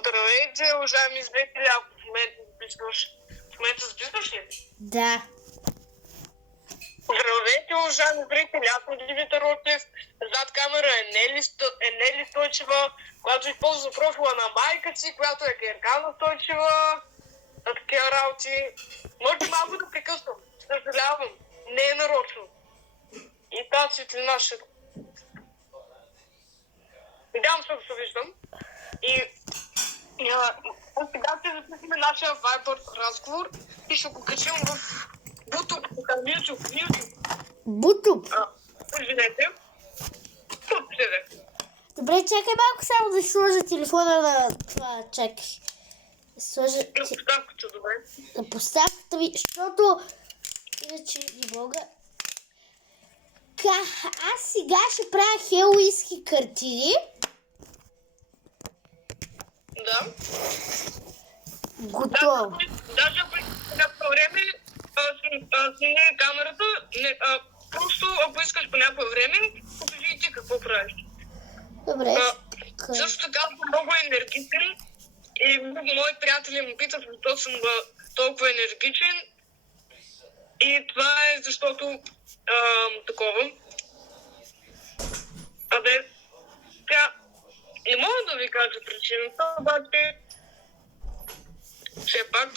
Здравейте, уважаеми зрители, ако в момента записваш ли? Да. Здравейте, уважаеми зрители, аз съм Димитър Ротев. Зад камера е Нели Стойчева, която използва профила на майка си, която е Гергана Стойчева, на такива работи. Може малко да прекъсвам, съжалявам, не е нарочно. И тази светлина ще... Надявам се да се виждам. И сега ще записаме нашия Viber разговор и ще го качим в YouTube, YouTube. Бутуп. Извинете. Тут седе. Добре, чакай малко само да сложа телефона на това. Чакай. Сложа На поставката, добре. на поставката ми, защото иначе не мога. Аз сега ще правя хелуински картини. Да. Готово. Даже ако някакво време сними камерата, просто ако искаш по някое време, покажи и ти какво правиш. Добре. Също така съм много енергичен и много мои приятели ме питат защо съм толкова енергичен. И това е защото такова. Тя не мога да ви кажа причината, обаче все пак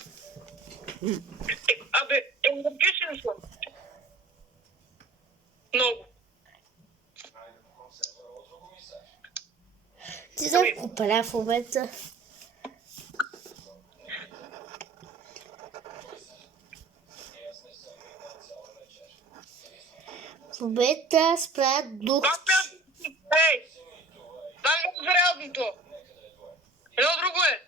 енергичен съм. Много. Ти съм купаля в момента. В момента справят дух. Ей! Това не е зарядното. Едно друго е.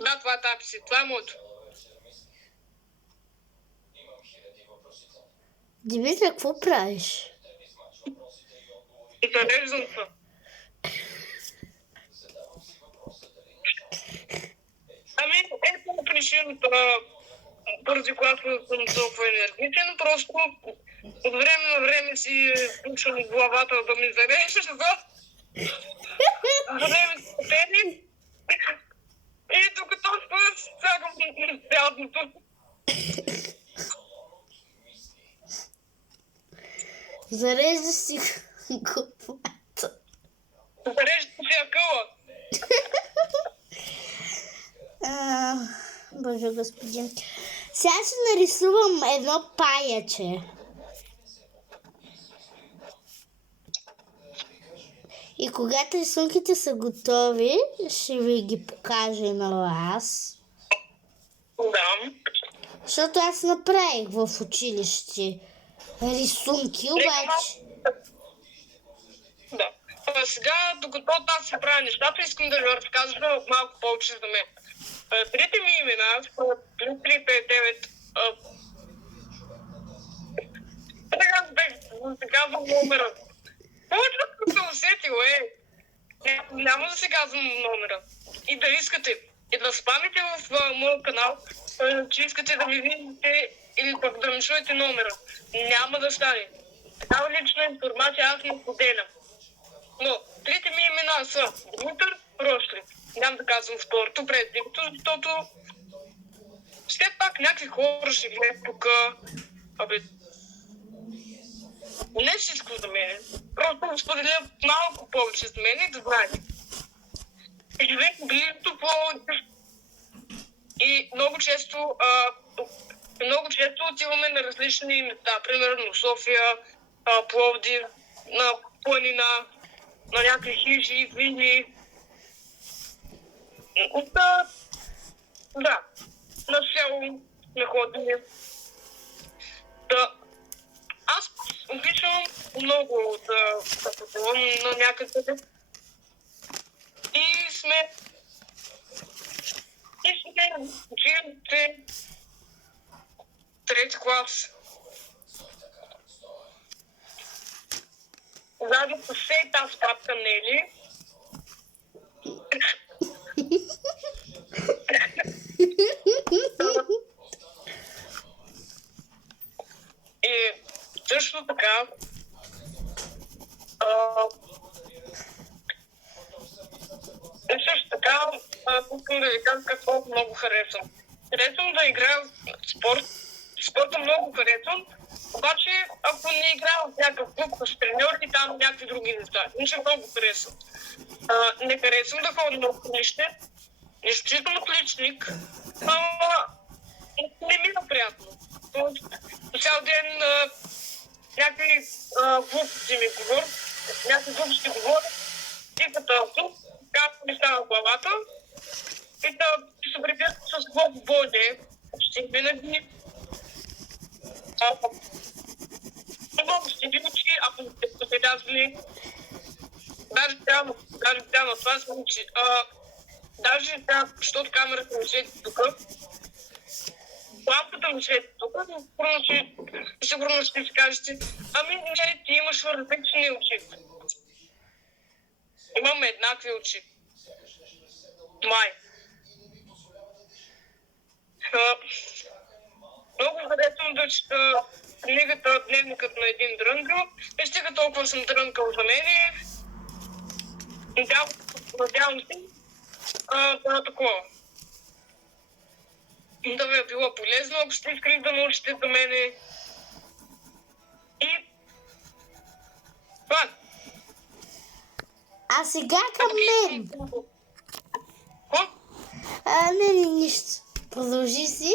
Да, това е тапси. Това е моето. Димитър, какво правиш? И зареждам се. Ето причината, поради която съм толкова енергичен, просто от време на време си включвам главата да ми зарежда, да не ми спотели и докато спъс, сягам цялото. Зареждаш си главата. Зареждам си акъла. Боже господин. Сега ще нарисувам едно паяче. И когато рисунките са готови, ще ви ги покажа на вас. Да. Защото аз направих в училище рисунки, обаче... Да. Сега, докато аз се правя нещата, искам да ви разказвам малко повече за мен. Трите ми имена са 3359. Сега казвам номера. Повече да се усетил, няма да се казвам номера. И да искате, и да спамите в моят канал, че искате да ми видите или пък да ми чуете номера. Няма да стане. Такава лична информация аз не споделям. Но трите ми имена са Димитър Рошлев. Няма да казвам второто предимето, защото все пак някакви хора ще гледат тук. Не всичко за мен. Просто да споделя малко повече за мен и да знаете. Живея близо по... И много често отиваме на различни места. Примерно София, Пловдив, на планина, на някакви хижи, вили. Да, на село не ходим. Да. Аз обичам много да пътувам на някъде. И сме училище трети клас. Заедно с тази папка Нели. искам да ви кажа какво много харесвам. Харесвам да играя в спорт. Спорта много харесвам. Обаче, ако не играя в някакъв клуб с треньори, там някакви други неща. Иначе много харесвам. Не харесвам да ходя на училище. Не считам отличник. Не ми е приятно. По цял ден някакви глупости ми говорят. Някакви глупости говорят. И като тук, както ми става главата. И да се прибират с глупо боде. Почти винаги. Много ще ви учи, ако не сте забелязали. Даже трябва на това се учи. Даже да, защото камерата ми свети тук. Лампата ми свети тук, но сигурно ще си кажете, ами не, ти имаш различни очи. Имам еднакви очи. Май. Много харесвам да чета книгата "Дневникът на един дрънгъл". Не стига толкова съм дрънкал за мене. Надявам се да такова. Да ви е било полезно, ако сте искали да научите за мене. И това. А сега към мен. Какво? Не, нищо. Продължи си,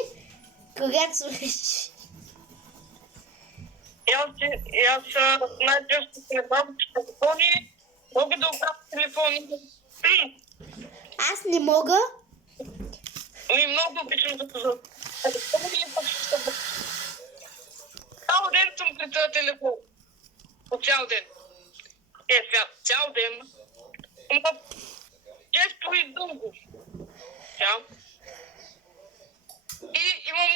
когато свършиш. И аз най-често се не бавам телефони. Мога да оправя телефони. Аз не мога. Ами много обичам да позна. Цял ден съм при този телефон. По цял ден. Цял ден. Но често и дълго. И имам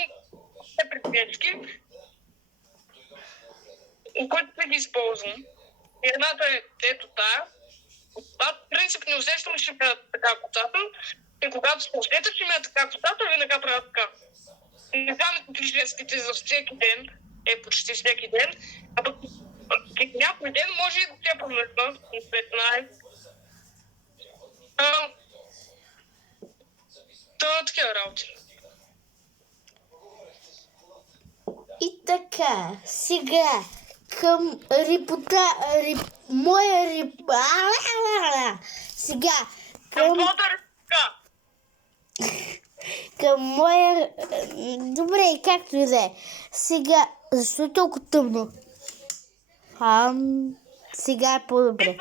две приятелски, които не ги използвам. И едната е ето тая. Аз в принцип не усещам, че ми е така косата. И когато се усета, че ми е така косата, винаги правя така. Не знам какви женските за всеки ден, почти всеки ден, а пък някой ден може и да те прометна, след знае. Такива работи. И така, сега към моя сега към моя... Добре, както и да е. Сега, защо е толкова тъмно? Сега е по-добре.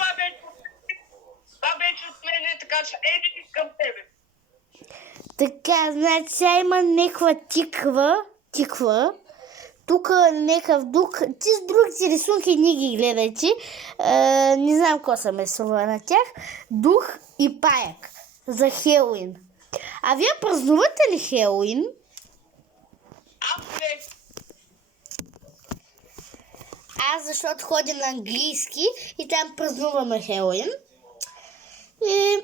Това беше от мене, така че еди към тебе. Така, значи сега има някаква тиква. Тук някакъв дух. Ти с другите рисунки не ги гледайте. Не знам какво съм рисува на тях. Дух и паяк за Хелоуин. А вие празнувате ли Хелоуин? Аз не. Аз защото ходя на английски и там празнуваме Хелоуин. И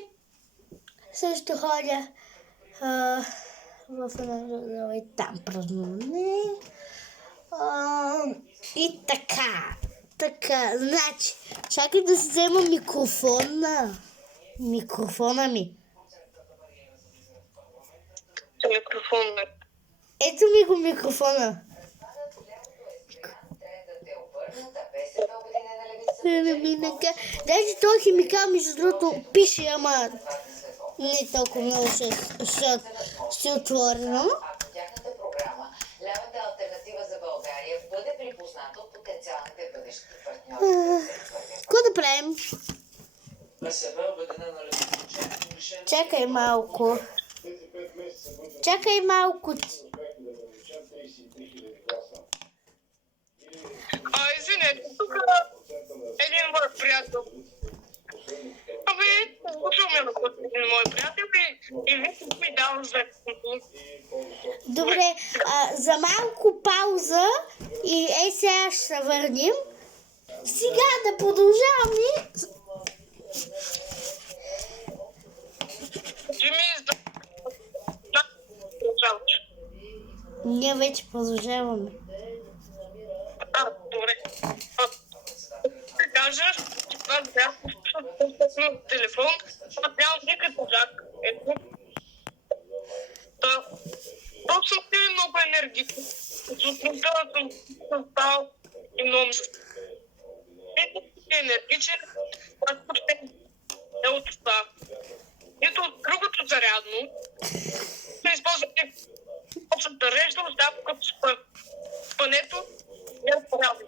също ходя в една и там празнуваме. И така, значи, чакай да си взема микрофона ми. Микрофон. Ето ми го микрофона. Даже този химикал, между другото, пише, ама не толкова много ще отворено. Тяхната програма "Лявата алтернатива за България" бъде припозната от потенциалните бъдещи партньори. Какво да правим? Чакай малко. Извинете, тук един мой приятел. Учил ме на един мой приятел и винаги ми дал за... Добре, за малко пауза и сега ще се върнем. Сега да продължаваме. Ние вече продължаваме. Добре. Кажеш, това бях телефон, нямам никакъв жак. Ето, Да. Просто съм много енергичен. Сутринта съм стал и много енергичен. Аз почти не отстава. Нито от другото зарядно. Се използвате общата режда, остава като спането. Не е порядно.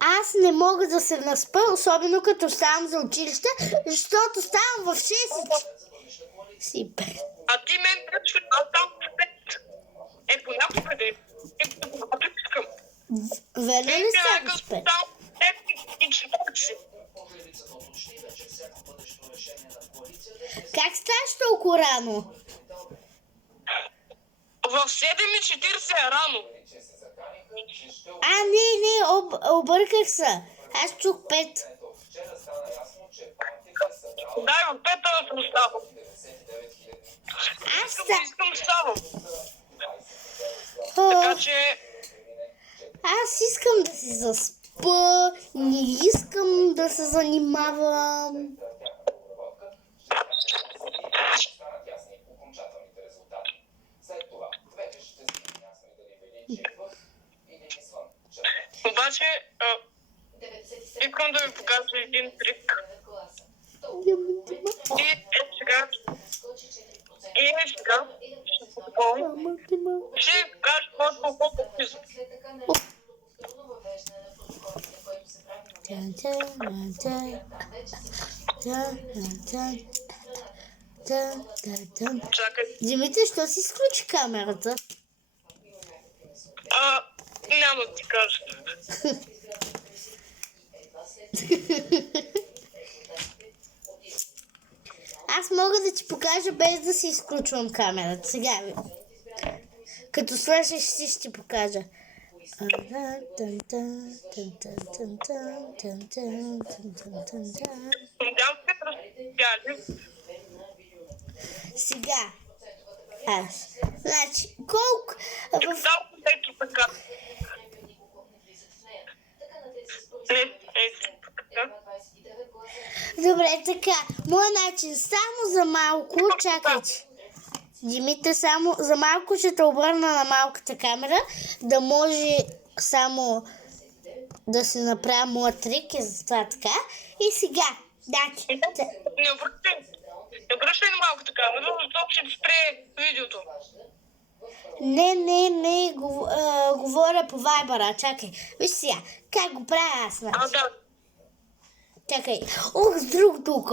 Аз не мога да се наспа, особено като ставам за училище, защото ставам в 6 си 5. А ти мен пречи, аз там в 5. Понякога да е. Когато искам. Верно ли ставам с 5? И 40. Как ставаш толкова рано? В 7:40 е рано. Не, обърках се. Аз чух 5. Дай, в 5 съм ставал. Искам да ставам. Така че... Аз искам да си заспа, не искам да се занимавам. Обаче, искам да ви покажа един трик. И сега, ще покажа колко близо. Чакай. Димитър, що си изключи камерата? Няма да ти кажа. Аз мога да ти покажа без да си изключвам камерата. Сега ви. Като свършиш си ще ти покажа. Сега. Аз. Значи, колко... Добре, така. Моя начин само за малко, чакайте. Димитър, само за малко ще те обърна на малката камера, да може само да се направя моя трик и за това така. И сега, дати. Не обръщай на малката камера, защото ще спре видеото. Не, говоря по вайбъра, чакай. Виж сега, как го правя аз, значи. Да. Чакай, с друг тук.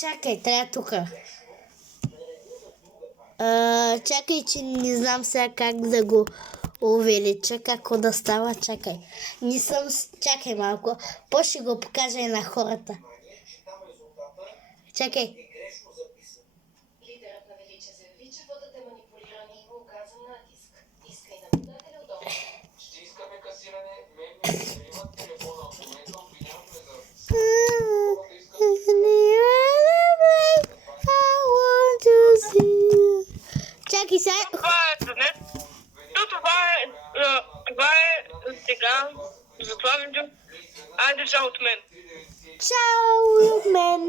Чакай, трябва тук. Чакай, че не знам сега как да го увелича, какво да става, чакай. Чакай малко, ще го покажа и на хората. Чакай. Лидерът на Велича заяви, че водът е манипулиран и има оказан натиск. Иска и наблюдателя удобно. Ще искаме касиране, мен имат телефона в момента, обвиняваме за... Чакай сега. Това е сега за това видео. Айде, чао от мен. Чао от мен.